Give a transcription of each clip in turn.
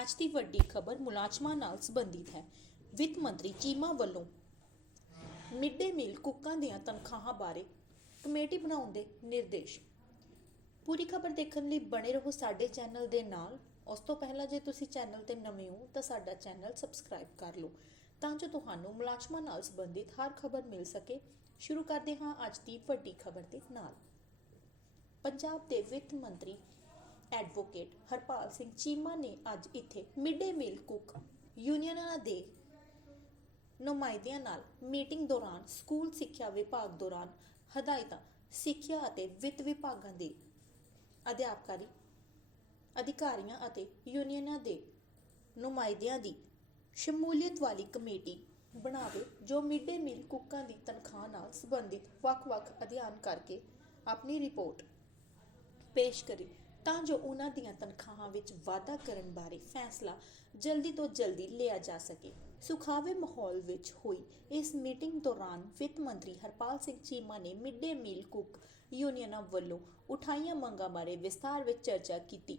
ਅੱਜ ਦੀ ਵੱਡੀ ਖਬਰ ਮੁਲਾਜ਼ਮਾਂ ਨਾਲ ਸੰਬੰਧਿਤ ਹੈ। ਵਿੱਤ ਮੰਤਰੀ ਚੀਮਾ ਵੱਲੋਂ ਮਿਡ ਡੇ ਮੀਲ ਕੁੱਕਾਂ ਦੀਆਂ ਤਨਖਾਹਾਂ ਬਾਰੇ ਕਮੇਟੀ ਬਣਾਉਣ ਦੇ ਨਿਰਦੇਸ਼। ਪੂਰੀ ਖਬਰ ਦੇਖਣ ਲਈ ਬਣੇ ਰਹੋ ਸਾਡੇ ਚੈਨਲ ਦੇ ਨਾਲ। ਉਸ ਤੋਂ ਪਹਿਲਾਂ ਜੇ ਤੁਸੀਂ ਚੈਨਲ ਤੇ ਨਵੇਂ ਹੋ ਤਾਂ ਸਾਡਾ ਚੈਨਲ ਸਬਸਕ੍ਰਾਈਬ ਕਰ ਲਓ ਤਾਂ ਜੋ ਤੁਹਾਨੂੰ ਮੁਲਾਜ਼ਮਾਂ ਨਾਲ ਸੰਬੰਧਿਤ ਹਰ ਖਬਰ ਮਿਲ ਸਕੇ। ਸ਼ੁਰੂ ਕਰਦੇ ਹਾਂ ਅੱਜ ਦੀ ਵੱਡੀ ਖਬਰ ਦੇ ਨਾਲ। ਪੰਜਾਬ ਦੇ ਵਿੱਤ ਮੰਤਰੀ ਐਡਵੋਕੇਟ ਹਰਪਾਲ ਸਿੰਘ ਚੀਮਾ ਨੇ ਅੱਜ ਇੱਥੇ ਮਿਡ ਡੇ ਮੀਲ ਕੁੱਕ ਯੂਨੀਅਨਾਂ ਦੇ ਨੁਮਾਇੰਦਿਆਂ ਨਾਲ ਮੀਟਿੰਗ ਦੌਰਾਨ, ਸਕੂਲ ਸਿੱਖਿਆ ਵਿਭਾਗ ਦੌਰਾਨ ਹਦਾਇਤਾਂ ਸਿੱਖਿਆ ਅਤੇ ਵਿੱਤ ਵਿਭਾਗਾਂ ਦੇ ਅਧਿਆਪਕਾਰੀ ਅਧਿਕਾਰੀਆਂ ਅਤੇ ਯੂਨੀਅਨਾਂ ਦੇ ਨੁਮਾਇੰਦਿਆਂ ਦੀ ਸ਼ਮੂਲੀਅਤ ਵਾਲੀ ਕਮੇਟੀ ਬਣਾਵੇ, ਜੋ ਮਿਡ ਡੇ ਮੀਲ ਕੁੱਕਾਂ ਦੀ ਤਨਖਾਹ ਨਾਲ ਸੰਬੰਧਿਤ ਵੱਖ-ਵੱਖ ਅਧਿਐਨ ਕਰਕੇ ਆਪਣੀ ਰਿਪੋਰਟ ਪੇਸ਼ ਕਰੇ। ਤਾਂ ਜੋ ਉਹਨਾਂ ਦੀਆਂ ਤਨਖਾਹਾਂ ਵਿੱਚ ਵਾਧਾ ਕਰਨ ਬਾਰੇ ਫੈਸਲਾ ਜਲਦੀ ਤੋਂ ਜਲਦੀ ਲਿਆ ਜਾ ਸਕੇ ਸੁਖਾਵੇ ਮਾਹੌਲ ਵਿੱਚ ਹੋਈ ਇਸ ਮੀਟਿੰਗ ਦੌਰਾਨ ਵਿੱਤ ਮੰਤਰੀ ਹਰਪਾਲ ਸਿੰਘ ਚੀਮਾ ਨੇ ਮਿਡ ਡੇ ਮੀਲ ਕੁੱਕ ਯੂਨੀਅਨਾਂ ਵੱਲੋਂ ਉਠਾਈਆਂ ਮੰਗਾਂ ਬਾਰੇ ਵਿਸਥਾਰ ਵਿੱਚ ਚਰਚਾ ਕੀਤੀ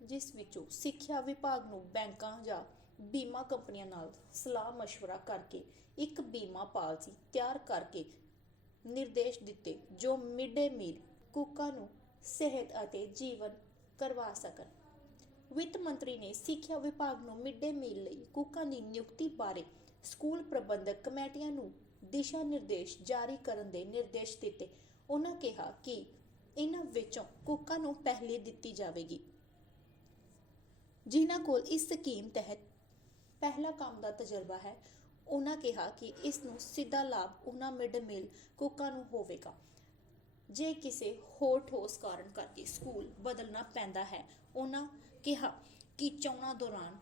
ਜਿਸ ਵਿੱਚੋਂ ਸਿੱਖਿਆ ਵਿਭਾਗ ਨੂੰ ਬੈਂਕਾਂ ਜਾਂ ਬੀਮਾ ਕੰਪਨੀਆਂ ਨਾਲ ਸਲਾਹ مشورہ ਕਰਕੇ ਇੱਕ ਬੀਮਾ ਪਾਲਿਸੀ ਤਿਆਰ ਕਰਕੇ ਨਿਰਦੇਸ਼ ਦਿੱਤੇ ਜੋ ਮਿਡ ਡੇ ਮੀਲ ਕੁੱਕਾਂ ਨੂੰ ਸਿਹਤ ਅਤੇ ਜੀਵਨ ਕਰਵਾ ਸਕਣ। ਵਿੱਤ ਮੰਤਰੀ ਨੇ ਸਿੱਖਿਆ ਵਿਭਾਗ ਨੂੰ ਮਿਡ ਡੇ ਮੀਲ ਲਈ ਕੁੱਕਾਂ ਦੀ ਨਿਯੁਕਤੀ ਬਾਰੇ ਸਕੂਲ ਪ੍ਰਬੰਧਕ ਕਮੇਟੀਆਂ ਨੂੰ ਦਿਸ਼ਾ ਨਿਰਦੇਸ਼ ਜਾਰੀ ਕਰਨ ਦੇ ਨਿਰਦੇਸ਼ ਦਿੱਤੇ। ਉਹਨਾਂ ਕਿਹਾ ਕਿ ਇਹਨਾਂ ਵਿੱਚੋਂ ਕੁੱਕਾਂ ਨੂੰ ਪਹਿਲੇ ਦਿੱਤੀ ਜਾਵੇਗੀ। ਜਿਨ੍ਹਾਂ ਕੋਲ ਇਸ ਸਕੀਮ ਤਹਿਤ ਪਹਿਲਾ ਕੰਮ ਦਾ ਤਜਰਬਾ ਹੈ ਉਹਨਾਂ ਕਿਹਾ ਕਿ ਇਸ ਨੂੰ ਸਿੱਧਾ ਲਾਭ ਉਹਨਾਂ ਮਿਡ ਮੀਲ ਕੁੱਕਾਂ ਨੂੰ ਹੋਵੇਗਾ। ਜੇ ਕਿਸੇ ਹੋਰ ਠੋਸ ਕਾਰਨ ਕਰਕੇ ਸਕੂਲ ਬਦਲਣਾ ਪੈਂਦਾ ਹੈ, ਉਹਨਾਂ ਕਿਹਾ ਕਿ ਚੋਣਾਂ ਦੌਰਾਨ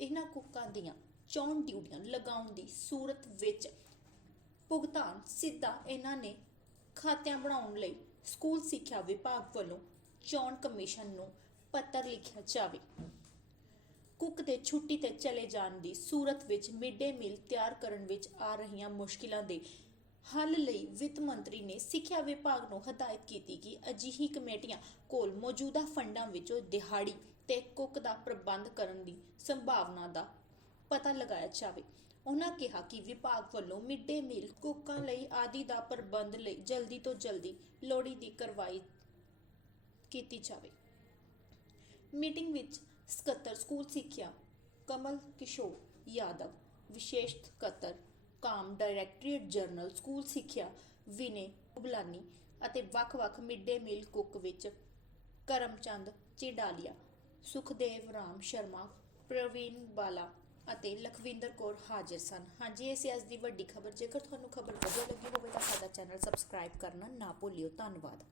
ਇਹਨਾਂ ਕੁੱਕਾਂ ਦੀਆਂ ਚੋਣ ਡਿਊਟੀਆਂ ਲਗਾਉਣ ਦੀ ਸੂਰਤ ਵਿੱਚ ਭੁਗਤਾਨ ਸਿੱਧਾ ਇਹਨਾਂ ਨੇ ਖਾਤਿਆਂ ਬਣਾਉਣ ਲਈ ਸਕੂਲ ਸਿੱਖਿਆ ਵਿਭਾਗ ਵੱਲੋਂ ਚੋਣ ਕਮਿਸ਼ਨ ਨੂੰ ਪੱਤਰ ਲਿਖਿਆ ਜਾਵੇ। ਕੁੱਕ ਦੇ ਛੁੱਟੀ ਤੇ ਚਲੇ ਜਾਣ ਦੀ ਸੂਰਤ ਵਿੱਚ ਮਿਡ ਡੇ ਮੀਲ ਤਿਆਰ ਕਰਨ ਵਿੱਚ ਆ ਰਹੀਆਂ ਮੁਸ਼ਕਿਲਾਂ ਦੇ ਹੱਲ ਲਈ ਵਿੱਤ ਮੰਤਰੀ ਨੇ ਸਿੱਖਿਆ ਵਿਭਾਗ ਨੂੰ ਹਦਾਇਤ ਕੀਤੀ ਕਿ ਅਜਿਹੀ ਕਮੇਟੀਆਂ ਕੋਲ ਮੌਜੂਦਾ ਫੰਡਾਂ ਵਿੱਚੋਂ ਦਿਹਾੜੀ ਤੇ ਕੁੱਕ ਦਾ ਪ੍ਰਬੰਧ ਕਰਨ ਦੀ ਸੰਭਾਵਨਾ ਦਾ ਪਤਾ ਲਗਾਇਆ ਜਾਵੇ। ਉਹਨਾਂ ਕਿਹਾ ਕਿ ਵਿਭਾਗ ਵੱਲੋਂ ਮਿਡ ਡੇ ਮੀਲ ਕੁੱਕਾਂ ਲਈ ਆਦਿ ਦਾ ਪ੍ਰਬੰਧ ਲਈ ਜਲਦੀ ਤੋਂ ਜਲਦੀ ਲੋੜੀ ਦੀ ਕਰਵਾਈ ਕੀਤੀ ਜਾਵੇ। ਮੀਟਿੰਗ ਵਿੱਚ ਸਕੱਤਰ ਸਕੂਲ ਸਿੱਖਿਆ ਕਮਲ ਕਿਸ਼ੋਰ ਯਾਦਵ, ਵਿਸ਼ੇਸ਼ ਸਕੱਤਰ ਕਾਮ ਡਾਇਰੈਕਟੋਰੇਟ ਜਨਰਲ ਸਕੂਲ ਸਿੱਖਿਆ, ਵਿਨੇ ਉਬਲਾਨੀ ਅਤੇ ਵੱਖ-ਵੱਖ ਮਿਡ ਡੇ ਮੀਲ ਕੁੱਕ ਵਿੱਚ ਕਰਮਚੰਦ ਚਿਡਾਲੀਆ, ਸੁਖਦੇਵ ਰਾਮ ਸ਼ਰਮਾ, ਪ੍ਰਵੀਨ ਬਾਲਾ ਅਤੇ ਲਖਵਿੰਦਰ ਕੌਰ ਹਾਜ਼ਰ ਸਨ। ਹਾਂਜੀ, ਇਹ ਸੀ ਅੱਜ ਦੀ ਵੱਡੀ ਖਬਰ। ਜੇਕਰ ਤੁਹਾਨੂੰ ਖਬਰ ਵਧੀਆ ਲੱਗੀ ਹੋਵੇ ਤਾਂ ਸਾਡਾ ਚੈਨਲ ਸਬਸਕ੍ਰਾਈਬ ਕਰਨਾ ਨਾ ਭੁੱਲਿਓ। ਧੰਨਵਾਦ।